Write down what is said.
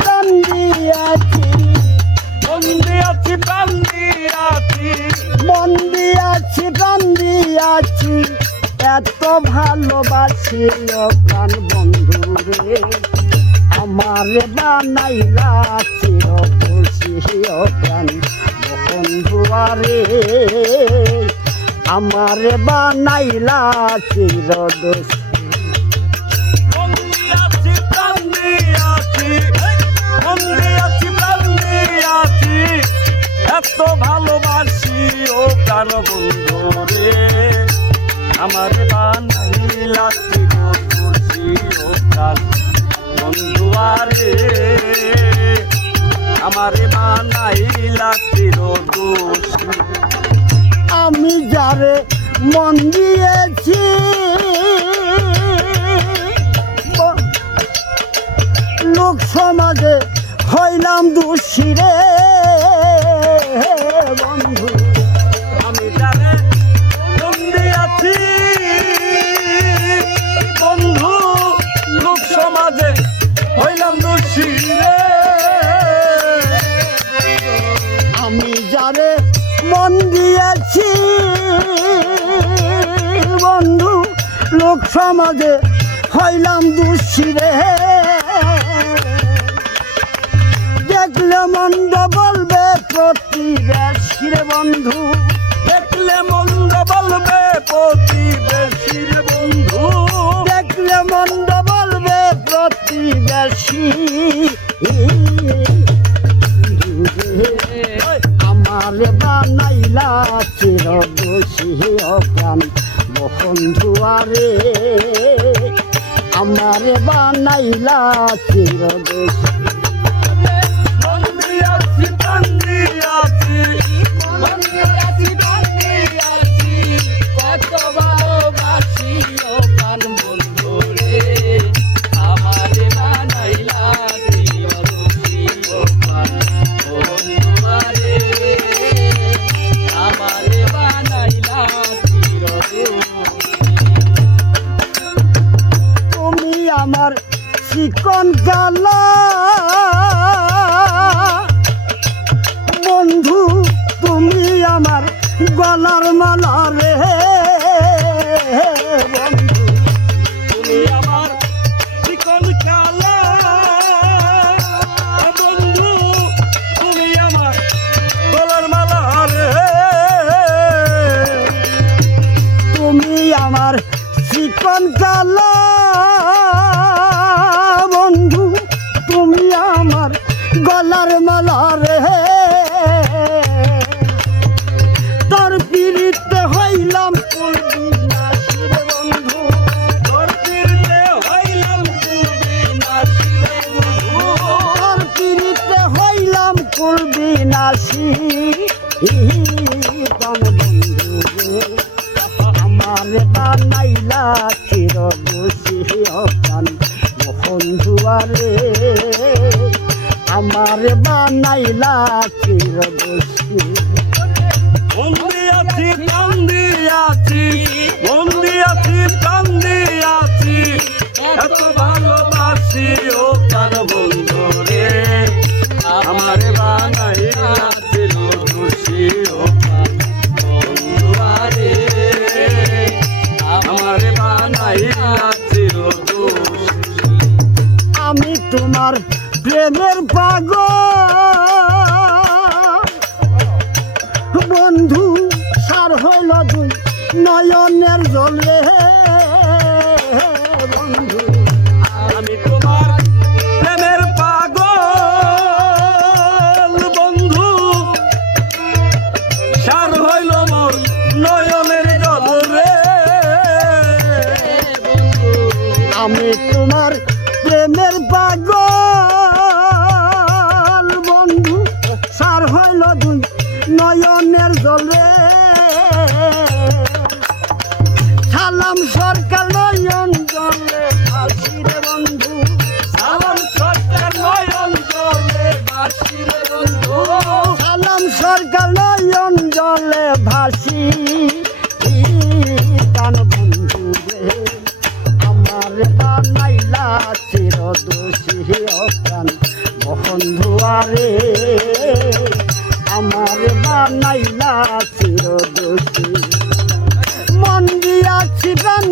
প্রাণ দিয়াছি মন দিয়াছি প্রাণ দিয়াছি মন দিয়াছি প্রাণ দিয়াছি এত ভালোবাসি প্রাণ বন্ধু রে আমার বানাইলা চিরদোষী প্রাণ বন্ধু রে আমার বানাইলা চিরদোষী মন দিয়াছি প্রাণ দিয়াছি মন দিয়াছি প্রাণ দিয়াছি এত ভালোবাসি ও প্রাণ বন্ধু রে আমার বানাইলা চিরদোষী ও প্রাণ বন্ধু রে আমার বানাইলা চিরদোষী আমি যারে মন দিয়েছি লোক সমাজে হইলাম দোষী রে বন্ধু আমি যারে মন দিয়াছি বন্ধু লোক সমাজে হইলাম দোষী রে আমি যারে মন দিয়েছি বন্ধু লোক সমাজে হইলাম দোষী রে দেখলে মন্দ বলবে প্রতিবেশী রে বন্ধু দেখলে মন্দ বলবে প্রতিবেশী রে বন্ধু দেখলে মন্দ বলবে প্রতিবেশী আমার বানাইলা চিরদোষী প্রাণ বন্ধু রে আমার বানাইলা চিরদোষী মন দিয়াছি প্রাণ দিয়াছি মন দিয়াছি প্রাণ দিয়াছি কত ভালোবাসি ও প্রাণ বন্ধু রে আমার বানাইলা চিরদোষী ও প্রাণ বন্ধু রে আমার বানাইলা চিরদোষী তুমি আমার চিকন গালা বন্ধু তুমি আমার গলার মালা রে বন্ধু তুমি আমার চিকন কালা বন্ধু তুমি আমার গলার মালা রে তুমি আমার চিকন গালা বন্ধু তুমি আমার গলার মালা রে তোর পিড়িতে হইলাম কুলবিনাশী রে বন্ধু তোর পিড়িতে হইলাম কুলবিনাশী রে বন্ধু তোর পিড়িতে হইলাম কুলবিনাশী প্রাণ বন্ধু রে আমার বানাইলা চিরদোষী প্রাণ বন্ধু রে আমার বানাইলা চিরদোষী মন দিয়াছি প্রাণ দিয়াছি মন দিয়াছি প্রাণ দিয়াছি এত ভালোবাসি ও প্রাণ বন্ধু রে আমার বানাইলা চিরদোষী ও প্রাণ বন্ধু রে আমার বানাইলা চিরদোষী আমি তোমার প্রেমের পাগল বন্ধু সার হইল দুই নয়নের জলে বন্ধু আমি তোমার প্রেমের পাগল বন্ধু সার হইল মোর নয়নের জল রে আমি তোমার প্রেমের পাগল বন্ধু সার হইল দুই নয়নের জলে সালাম সরকার নয়ন জলে ভাসি রে বন্ধু সালাম সরকার নয়ন জলে ভাসি রে বন্ধু সালাম সরকার নয়ন জলে ভাসি প্রাণ বন্ধু রে আমার বানাইলা চিরদোষী প্রাণ বন্ধুয়ারে আমার বানাইলা চিরদোষী মন দিয়াছি প্রাণ